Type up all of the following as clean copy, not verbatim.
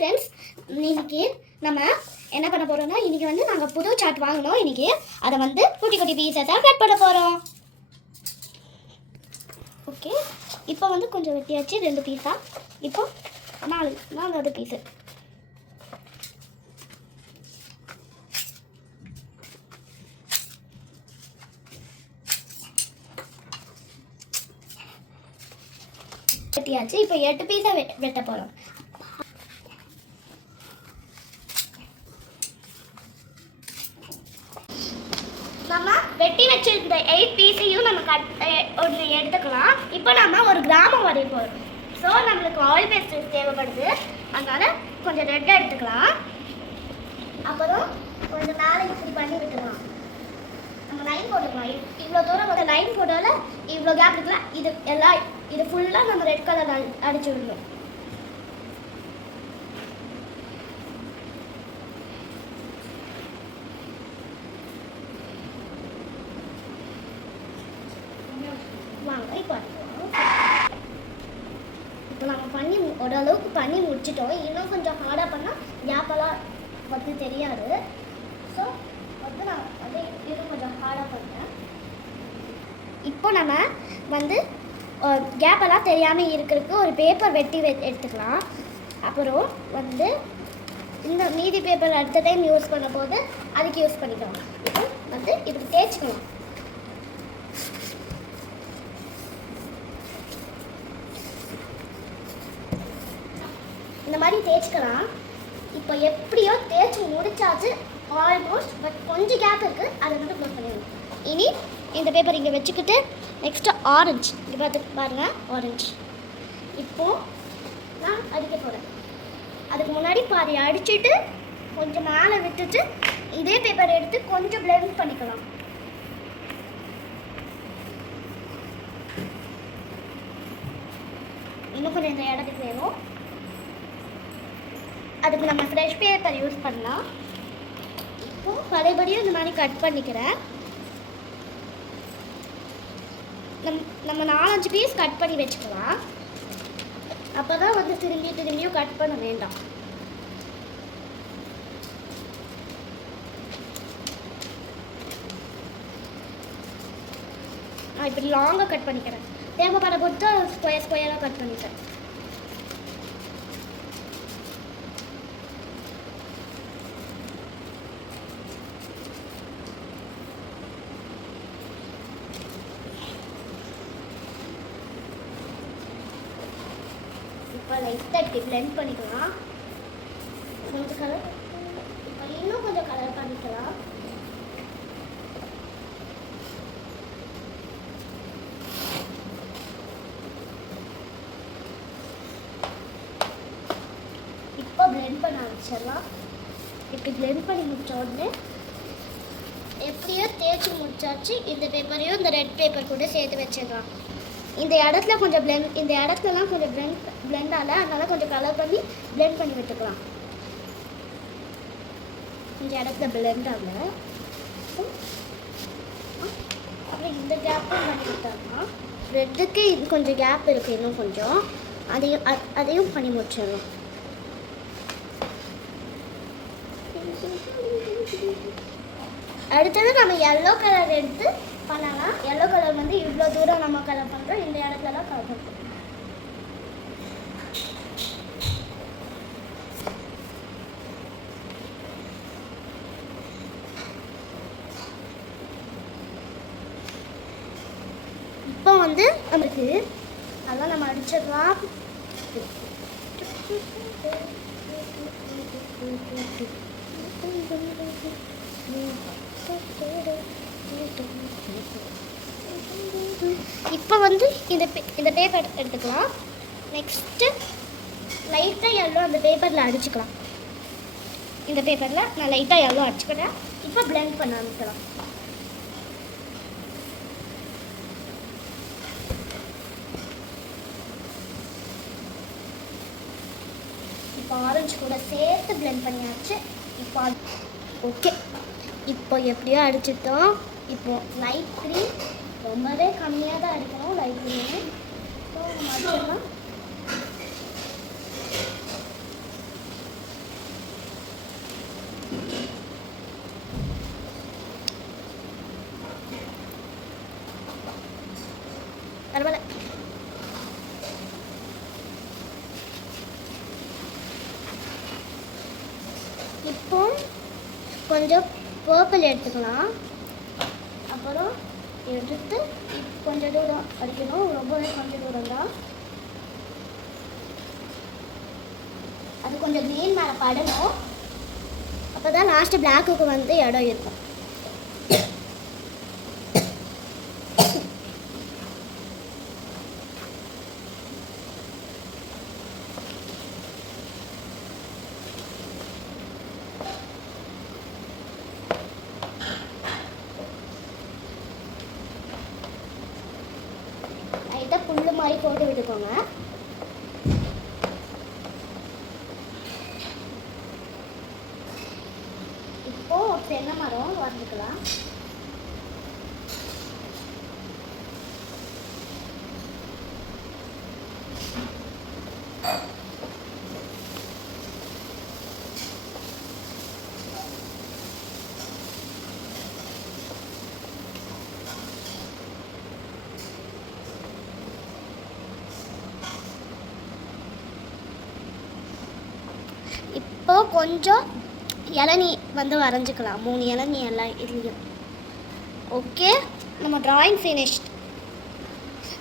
Friends, இன்னைக்கு நம்ம என்ன பண்ண போறோம்னா, இன்னைக்கு வந்து நாங்கள் புது சாட் வாங்கினோம். இன்னைக்கு அதை வந்து குட்டி குட்டி பீசஸாக கட் பண்ண போகிறோம். ஓகே, இப்போ வந்து கொஞ்சம் வெட்டியாச்சு 2 பீஸா. இப்போ 4 பீஸு. வெட்டியாச்சு. இப்போ 8 பீஸா வெட்ட போகிறோம். நம்ம வெட்டி வச்சிருக்கிற 8 பீஸையும் நம்ம ஒன்று எடுத்துக்கலாம். இப்போ நம்ம ஒரு கிராமம் வரைய போகிறோம். ஸோ நம்மளுக்கு ஆயில் பேஸ்ட் தேவைப்படுது. அதனால கொஞ்சம் ரெட்டாக எடுத்துக்கலாம். அப்புறம் கொஞ்சம் மேலே இப்படி பண்ணி விட்டுக்கலாம். நம்ம லைன் போட்டுக்கலாம். இவ்வளோ தூரம் ஒரு லைன் போட்டால இவ்வளோ கேப் இருக்கலாம். இது ஃபுல்லாக நம்ம ரெட் கலர் அடிச்சு விடணும். வாங்க இப்போ நம்ம ஓரளவுக்கு பண்ணி முடிச்சிட்டோம். இன்னும் கொஞ்சம் ஹார்டாக பண்ணால் கேப்பெல்லாம் வந்து தெரியாது. ஸோ வந்து நான் வந்து இன்னும் கொஞ்சம் ஹார்டாக பண்ணேன். இப்போ நம்ம வந்து கேப்பெல்லாம் தெரியாமல் இருக்கிறதுக்கு ஒரு பேப்பர் வெட்டி எடுத்துக்கலாம். அப்புறம் வந்து இந்த மீதி பேப்பர் அடுத்த டைம் யூஸ் பண்ண போது அதுக்கு யூஸ் பண்ணிக்கலாம். இப்போ வந்து இதுக்கு தேய்ச்சிக்கலாம். இந்த மாதிரி தேய்ச்சிக்கலாம். இப்போ எப்படியோ தேய்ச்சி முடிச்சாச்சு ஆல்மோஸ்ட். பட் கொஞ்சம் கேப் இருக்குது, அதை மட்டும் க்ளோஸ் பண்ணிடணும். இனி இந்த பேப்பர் இங்கே வச்சுக்கிட்டு நெக்ஸ்ட்டு ஆரஞ்சு இங்கே பாருங்கள் ஆரஞ்சு. இப்போது நான் அடிக்க போகிறேன். அதுக்கு முன்னாடி பாதி அடிச்சுட்டு கொஞ்சம் மேலே விட்டுட்டு இதே பேப்பர் எடுத்து கொஞ்சம் பிளெண்ட் பண்ணிக்கலாம். இன்னும் கொஞ்சம் இந்த இடத்துக்கு வேணும். அதுக்கு நம்ம ஃப்ரெஷ் பேப்பர் யூஸ் பண்ணலாம். இப்போது பழையபடியும் இந்த மாதிரி கட் பண்ணிக்கிறேன். நம்ம 4-5 பீஸ் கட் பண்ணி வச்சுக்கலாம். அப்போ தான் வந்து திரும்பியும் கட் பண்ண வேண்டாம். நான் இப்படி லாங்காக கட் பண்ணிக்கிறேன். தேவைப்பட பொறுத்து ஸ்கொயராக கட் பண்ணிக்கிறேன். இப்போ லைட்டாக இப்படி பிளெண்ட் பண்ணிக்கலாம். கொஞ்சம் கலர், இப்போ இன்னும் கொஞ்சம் கலர் பண்ணிக்கலாம். இப்போ பிளெண்ட் பண்ண ஆரம்பிச்சிடலாம். இப்படி பிளெண்ட் பண்ணி முடிச்ச உடனே எப்படியோ தேய்ச்சி முடிச்சாச்சு. இந்த பேப்பரையும் இந்த ரெட் பேப்பர் கூட சேர்த்து வச்சிடலாம். இந்த இடத்துல கொஞ்சம் இந்த இடத்துலலாம் கொஞ்சம் பிளெண்ட் ஆகலை, அதனால கொஞ்சம் கலர் பண்ணி பிளெண்ட் பண்ணி விட்டுக்கலாம். இந்த இடத்துல பிளெண்ட் ஆகலை. அப்புறம் இந்த கேப்பும் பண்ணி விட்டாங்கன்னா ரெட்டுக்கு இது கொஞ்சம் கேப் இருக்குது. இன்னும் கொஞ்சம் அதையும் பண்ணி முடிச்சிடலாம். அடுத்தது நம்ம எல்லோ கலர் எடுத்து பண்ணலாம். எல்லோ கலர் வந்து இவ்வளோ தூரம் நம்ம கலர் பண்ணுறோம். இந்த இடத்துலலாம் கலர் பண்ணுறோம். இப்போ வந்து நமக்கு அதெல்லாம் நம்ம அடிச்சிடலாம். இப்போ வந்து இந்த பேப்பர் எடுத்துக்கலாம். நெக்ஸ்ட்டு லைட்டாக எல்லோ அந்த பேப்பரில் அடிச்சுக்கலாம். இந்த பேப்பரில் நான் லைட்டாக எல்லோ அடிச்சுக்கிறேன். இப்போ பிளெண்ட் பண்ண ஆரம்பிக்கலாம். இப்போ ஆரஞ்சு கூட சேர்த்து பிளெண்ட் பண்ணியாச்சு. இப்போ ஓகே, இப்போ எப்படியோ அடிச்சிட்டோம். இப்போ லைட் க்ரீன் ரொம்பவே கம்மியாக தான் அடிக்கணும். லைட் க்ரீனு ஸோ நம்ம அடிச்சிடலாம். பரவாயில்ல. இப்போ கொஞ்சம் பர்பிள் எடுத்துக்கலாம். அப்புறம் எடுத்து கொஞ்சம் தூரம் அடிக்கணும், ரொம்பவே கொஞ்சம் தூரம் தான். அது கொஞ்சம் க்ரீன் மேலே படணும், அப்போ தான் லாஸ்ட்டு பிளாக்குக்கு வந்து இடம் இருக்கும். லைட்டாக புல்லு மாதிரி போட்டு விட்டுக்கோங்க. இப்போ தென்னை மரம் வரைஞ்சிக்கலாம். இப்போ கொஞ்சம் இளநீ வந்து வரைஞ்சிக்கலாம், 3 இளநீ எல்லாம் இதுலேயும். ஓகே, நம்ம ட்ராயிங் ஃபினிஷ்ட்.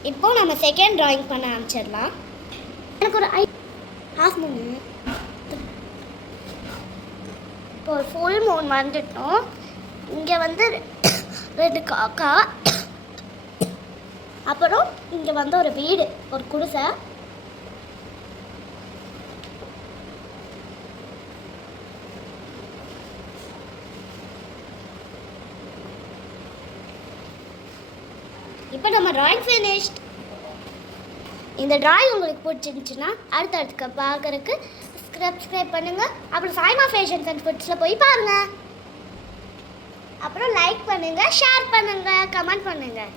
இப்போ நம்ம செகண்ட் ட்ராயிங் பண்ண ஆரம்பிச்சிடலாம். எனக்கு ஒரு ஹாஃப் மூணு, இப்போ ஒரு ஃபுல் மூன் வந்துட்டோம். இங்கே வந்து 2 காக்கா, அப்புறம் இங்கே வந்து ஒரு வீடு, ஒரு குடிசை. இப்போ நம்ம ட்ராயிங் ஃபினிஷ்ட். இந்த ட்ராயிங் உங்களுக்கு பிடிச்சிருந்துச்சுன்னா அடுத்தடுத்து பார்க்குறதுக்கு சப்ஸ்கிரைப் பண்ணுங்கள். அப்புறம் சாய்மா ஃபேஷன்ஸ் அண்ட் ஃபுட்ஸில் போய் பாருங்கள். அப்புறம் லைக் பண்ணுங்கள், ஷேர் பண்ணுங்கள், கமெண்ட் பண்ணுங்கள்.